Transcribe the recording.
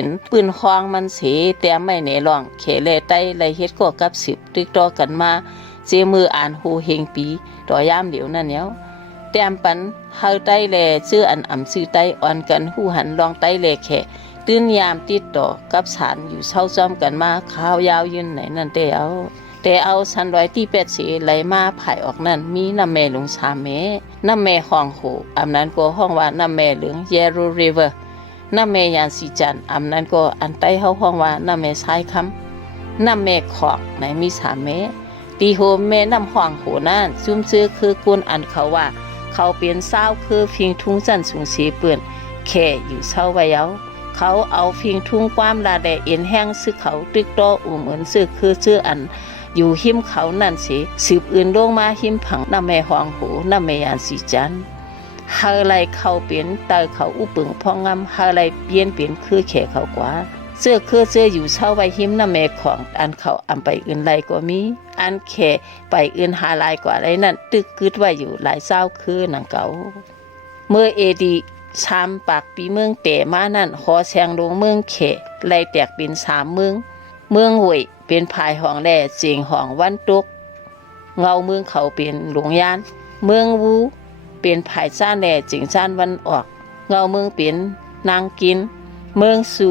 เป็นปืนคองมันเสแต่ไม่แหนร่องเขเลไตไลเฮ็ดก็กับสิบตึกต่อกันมาเจมืออ่านฮูเฮงปีต่อยามเดี๋ยวนั่นแล้วแต้มปันเฮาไตแลชื่ออันอ่ำชื่อไตอ่อนกันฮู้หันลองไตแลแค่ตื่นยามติดต่อกับสารอยู่เช่าซ้อมกันมาข้าวยาวยืนไหนนั่นแต่เอาสันร้อยที่8สีไหลมาผายออกนั่นมีน้ำแม่หลวง3 เมน้ำแม่ห้องโหอำนั้นก็ห้องว่าน้ำแม่เหลืองเยรูริเวอร์น้ำแม่ยานสีจันอำนั้นก็อันใต้เฮาห้องว่าน้ำแม่ชายคำน้ำแม่ของไหนมี3 เมตีโฮมแม่น้ำห้องโหนั่นซุ่มซื้อคือกุนอันเขาว่าเขาเป็นสาวคือพิงทุ่งจันสูงสีเปื่อนแค่อยู่เศร้าไว้เยาเขาเอาพิงทุ่งความลาแดเอ็นแห้งซื้อเขาตึกโตเหมือนซื้อคือซื้ออันอยู่หิมเขานั่นสิสืบอื่นลงมาหิมผังน้ำแม่หองหูน้ำแม่ยานสีจันเฮาไรเขาเปลี่ยนเตอเขาอุปึงพองงำเฮาไรเปลี่ยนคือแขเขากว่าเสื้อคือเสื้ออยู่เช่าไว้หิมน้ำแม่ของอันเขาอำไปอื่นไรก็มีอันแขไปอื่นหาลายกว่าไรนั่นตึกกึดไว้อยู่หลายเศร้าคือหนังเก่าเมื่อเอดีชามปากปีเมืองแต่มานั่นขอแซงลงเมืองแขไล่แตกเป็น3 เมืองห่วยเป็นภายห้องแล่เจียงห้องวันตุกเงาเมืองเขาเป็นหลวงยานเมืองวูเป็นภายซ่านแล่เจียงซ่านวันออกเงาเมืองเป็นนางกินเมืองสุ